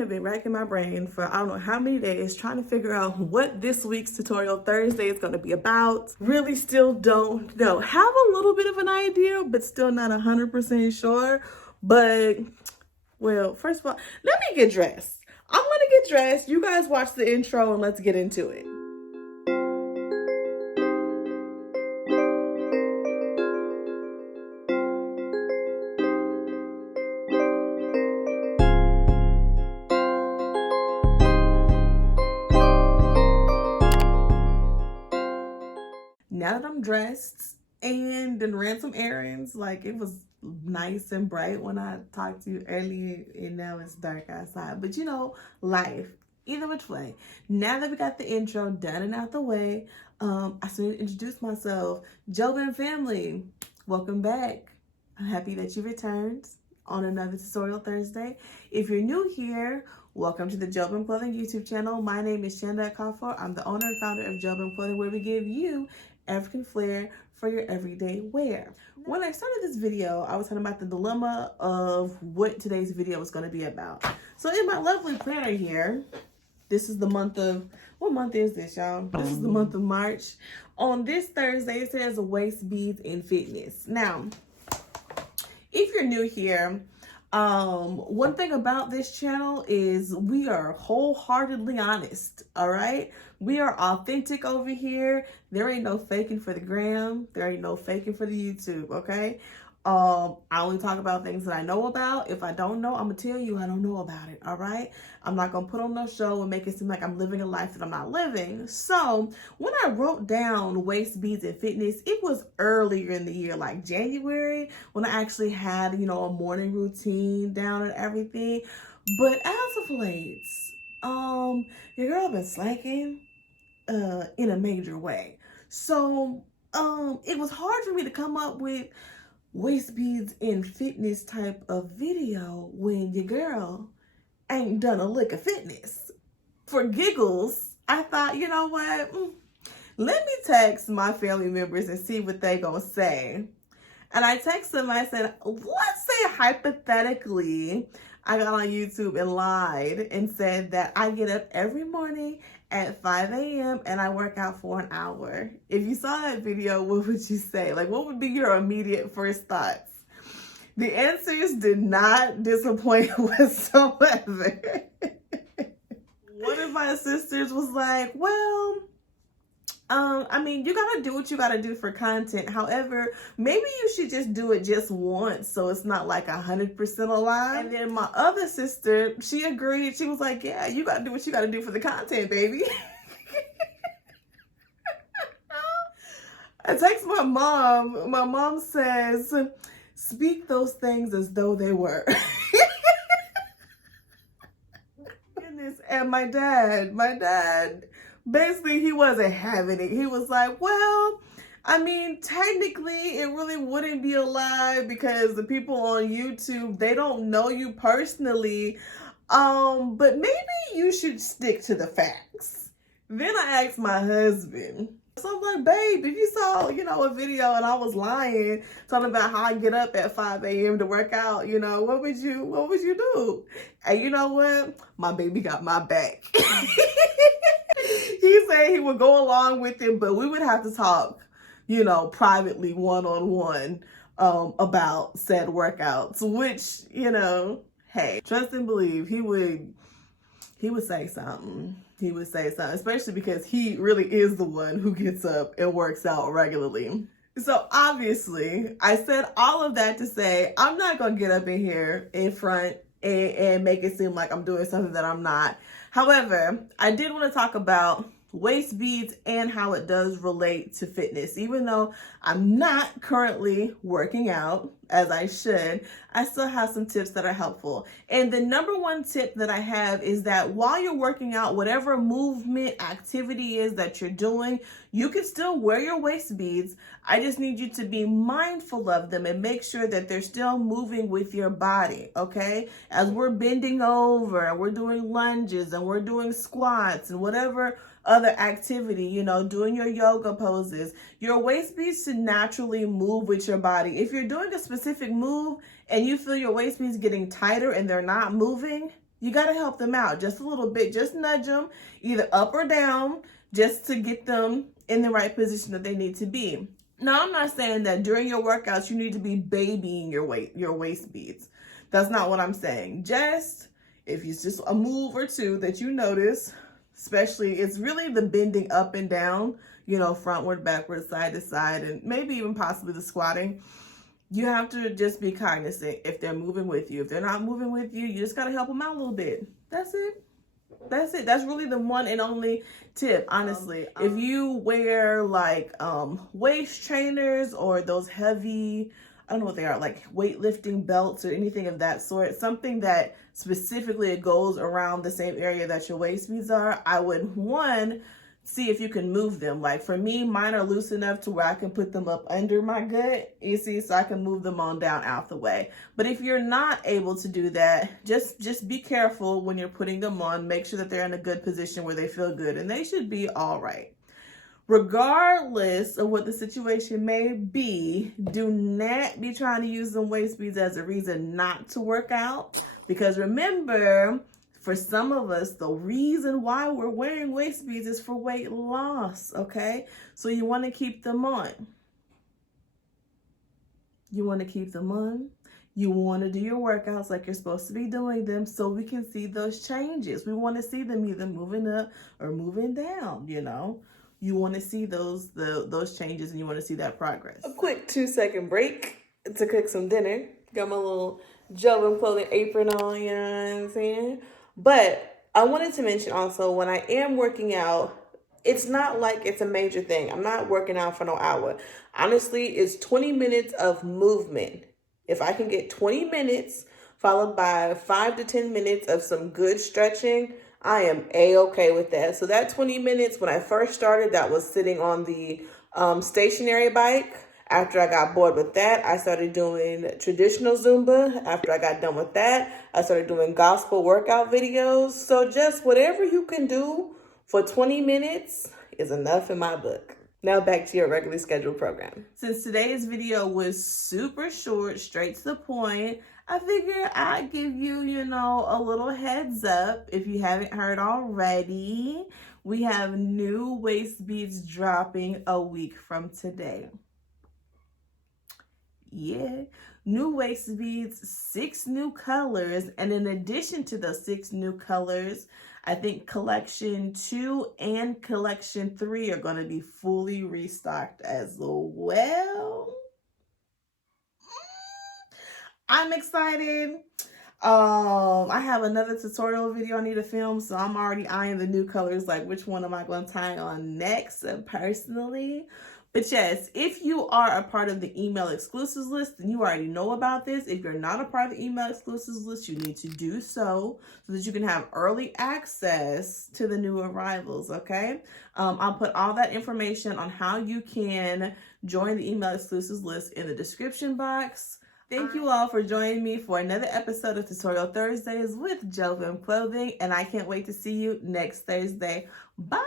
have been racking my brain for I don't know how many days trying to figure out what this week's Tutorial Thursday is going to be about. Really still don't know. Have a little bit of an idea, but still not 100% sure. But, well, first of all, let me get dressed. I'm going to get dressed. You guys watch the intro and let's get into it. Now that I'm dressed and then ran some errands, like it was nice and bright when I talked to you earlier and now it's dark outside. But you know, life, either which way. Now that we got the intro done and out the way, I still need to introduce myself. Jobim family, welcome back. I'm happy that you returned on another Tutorial Thursday. If you're new here, welcome to the Jobim Clothing YouTube channel. My name is Chanda Akafor. I'm the owner and founder of Jobim Clothing, where we give you African flair for your everyday wear. When I started this video, I was talking about the dilemma of what today's video was going to be about. So in my lovely planner here, this is the month of, what month is this, y'all? This is the month of March. On this Thursday, it says waist beads and fitness. Now, if you're new here, one thing about this channel is we are wholeheartedly honest, all right? We are authentic over here. There ain't no faking for the gram. There ain't no faking for the YouTube, okay? I only talk about things that I know about. If I don't know, I'm gonna tell you I don't know about it, all right? I'm not gonna put on no show and make it seem like I'm living a life that I'm not living. So when I wrote down waist beads and fitness, it was earlier in the year, like January, when I actually had, you know, a morning routine down and everything. But as of late, your girl been slacking in a major way. So it was hard for me to come up with waist beads and fitness type of video when your girl ain't done a lick of fitness. For giggles, I thought, you know what? Let me text my family members and see what they gonna say. And I texted them, I said, let's say hypothetically, I got on YouTube and lied and said that I get up every morning at 5 a.m. and I work out for an hour. If you saw that video, what would you say? Like, what would be your immediate first thoughts? The answers did not disappoint whatsoever. One of my sisters was like, well, I mean, you gotta do what you gotta do for content. However, maybe you should just do it just once so it's not like 100% alive. And then my other sister, she agreed. She was like, yeah, you gotta do what you gotta do for the content, baby. I text my mom. My mom says, speak those things as though they were. Goodness. And my dad, basically, he wasn't having it. He was like, well, I mean, technically, it really wouldn't be a lie because the people on YouTube, they don't know you personally. But maybe you should stick to the facts. Then I asked my husband. So I'm like, babe, if you saw, you know, a video and I was lying, talking about how I get up at 5 a.m. to work out, you know, what would you do? And you know what? My baby got my back. He said he would go along with it, but we would have to talk, you know, privately, one-on-one, about said workouts, which, you know, hey, trust and believe, he would say something. He would say something, especially because he really is the one who gets up and works out regularly. So obviously, I said all of that to say, I'm not going to get up in here in front and make it seem like I'm doing something that I'm not. However, I did want to talk about waist beads and how it does relate to fitness. Even though I'm not currently working out as I should, I still have some tips that are helpful. And the number one tip that I have is that while you're working out, whatever movement activity is that you're doing, you can still wear your waist beads. I just need you to be mindful of them and make sure that they're still moving with your body, okay? As we're bending over and we're doing lunges and we're doing squats and whatever other activity, you know, doing your yoga poses, your waist beads should naturally move with your body. If you're doing a specific move and you feel your waist beads getting tighter and they're not moving, You got to help them out just a little bit. Just nudge them either up or down just to get them in the right position that they need to be. Now, I'm not saying that during your workouts you need to be babying your waist beads. That's not what I'm saying. Just if it's just a move or two that you notice, especially it's really the bending up and down, you know, frontward, backward, side to side, and maybe even possibly the squatting. You have to just be cognizant if they're moving with you. If they're not moving with you, you just got to help them out a little bit. That's it. That's it. That's really the one and only tip, honestly. If you wear like waist trainers or those heavy, I don't know what they are, like weightlifting belts or anything of that sort, something that specifically it goes around the same area that your waist beads are, I would, one, see if you can move them. Like for me, mine are loose enough to where I can put them up under my gut, you see, so I can move them on down out the way. But if you're not able to do that, just be careful when you're putting them on. Make sure that they're in a good position where they feel good, and they should be all right. Regardless of what the situation may be, do not be trying to use them waist beads as a reason not to work out. Because remember, for some of us, the reason why we're wearing waist beads is for weight loss, okay? So you want to keep them on. You want to keep them on. You want to do your workouts like you're supposed to be doing them so we can see those changes. We want to see them either moving up or moving down, you know? You want to see those changes, and you want to see that progress. A quick 2-second break to cook some dinner. Got my little Jobim clothing apron on, you know what I'm saying? But I wanted to mention also, when I am working out, it's not like it's a major thing. I'm not working out for no hour. Honestly, it's 20 minutes of movement. If I can get 20 minutes followed by 5 to 10 minutes of some good stretching, I am A-okay with that. So that 20 minutes, when I first started, that was sitting on the stationary bike. After I got bored with that, I started doing traditional Zumba. After I got done with that, I started doing gospel workout videos. So just whatever you can do for 20 minutes is enough in my book. Now back to your regularly scheduled program. Since today's video was super short, straight to the point, I figured I'd give you, a little heads up. If you haven't heard already, we have new waist beads dropping a week from today. Yeah, new waist beads, 6 new colors. And in addition to those 6 new colors, I think collection 2 and collection 3 are going to be fully restocked as well. I'm excited. I have another tutorial video I need to film, so I'm already eyeing the new colors, like which one am I going to tie on next personally. But yes, if you are a part of the email exclusives list, then you already know about this. If you're not a part of the email exclusives list, you need to do so that you can have early access to the new arrivals, okay? I'll put all that information on how you can join the email exclusives list in the description box. Thank you all for joining me for another episode of Tutorial Thursdays with Jobim Clothing, and I can't wait to see you next Thursday. Bye!